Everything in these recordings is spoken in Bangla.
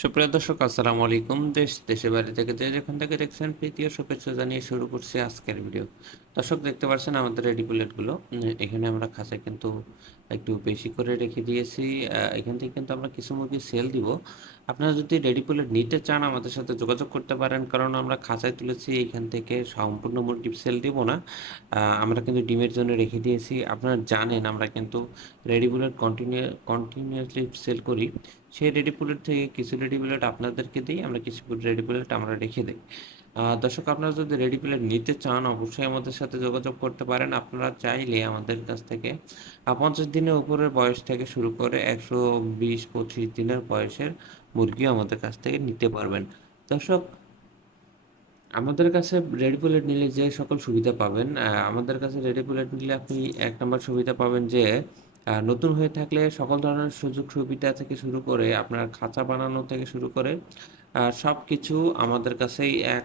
সুপ্রিয় দর্শক, আসসালামু আলাইকুম। দেশ, দেশের বাইরে থেকে যে যেখান থেকে দেখছেন প্রীতীয় শুভেচ্ছা জানিয়ে শুরু করছি আজকের ভিডিও। দর্শক দেখতে পাচ্ছেন আমাদের রেডি বুলেটগুলো এখানে আমরা খাঁচায় কিন্তু একটু বেশি করে রেখে দিয়েছি। এখান থেকে কিন্তু আমরা কিছু মুরগি সেল দিব। আপনারা যদি রেডি বুলেট নিতে চান, আমাদের সাথে যোগাযোগ করতে পারেন, কারণ আমরা খাঁচায় তুলেছি, এখান থেকে সম্পূর্ণ মুরগি সেল দিব না। আমরা কিন্তু ডিমের জন্য রেখে দিয়েছি। আপনারা জানেন, আমরা কিন্তু ready bullet continue continuously sell করি। সেই রেডি বুলেট থেকে কিছু রেডি বুলেট আপনাদেরকে দিই, আমরা কিছু রেডি বুলেট আমরা রেখে দিই। দর্শক, আপনারা যদি রেডি প্লেট নিতে চান, অবশ্যই আমাদের সাথে যোগাযোগ করতে পারেন। আপনারা চাইলে আমাদের কাছ থেকে পঞ্চাশ দিনের উপরের বয়স থেকে শুরু করে একশো বিশ পঁচিশ দিনের বয়সের মুরগি আমাদের কাছ থেকে নিতে পারবেন। দর্শক, আমাদের কাছে রেডি প্লেট নিলে যে সকল সুবিধা পাবেন আমাদের কাছে রেডি প্লেট নিলে আপনি এক নম্বর সুবিধা পাবেন যে নতুন হয়ে থাকলে সকল ধরনের সুযোগ সুবিধা থেকে শুরু করে আপনার খাঁচা বানানো থেকে শুরু করে সব কিছু আমাদের কাছেই এক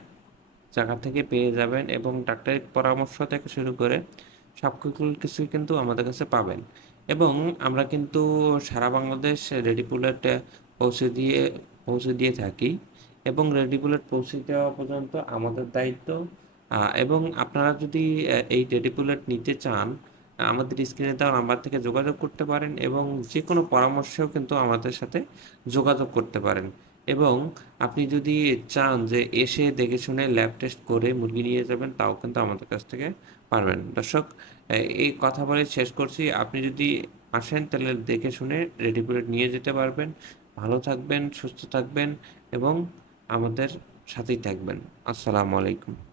জায়গা থেকে পেয়ে যাবেন এবং ডাক্তারি পরামর্শ থেকে শুরু করে সব কিছুই কিন্তু আমাদের কাছে পাবেন। এবং আমরা কিন্তু সারা বাংলাদেশ রেডি বুলেট পৌঁছে দিয়ে পৌঁছে দিয়ে থাকি এবং রেডি বুলেট পৌঁছে দেওয়া পর্যন্ত আমাদের দায়িত্ব। এবং আপনারা যদি এই রেডি বুলেট নিতে চান, আমাদের স্ক্রিনে দেওয়া নাম্বার থেকে যোগাযোগ করতে পারেন এবং যে কোনো পরামর্শেও কিন্তু আমাদের সাথে যোগাযোগ করতে পারেন। এবং আপনি যদি চান যে এসে দেখে শুনে ল্যাব টেস্ট করে মুরগি নিয়ে যাবেন, তাও কিন্তু আমাদের কাছ থেকে পারবেন। দর্শক এই কথা বলে শেষ করছি। আপনি যদি আসেন, তাহলে দেখে শুনে রেডি করে নিয়ে যেতে পারবেন। ভালো থাকবেন, সুস্থ থাকবেন এবং আমাদের সাথেই থাকবেন। আসসালামু আলাইকুম।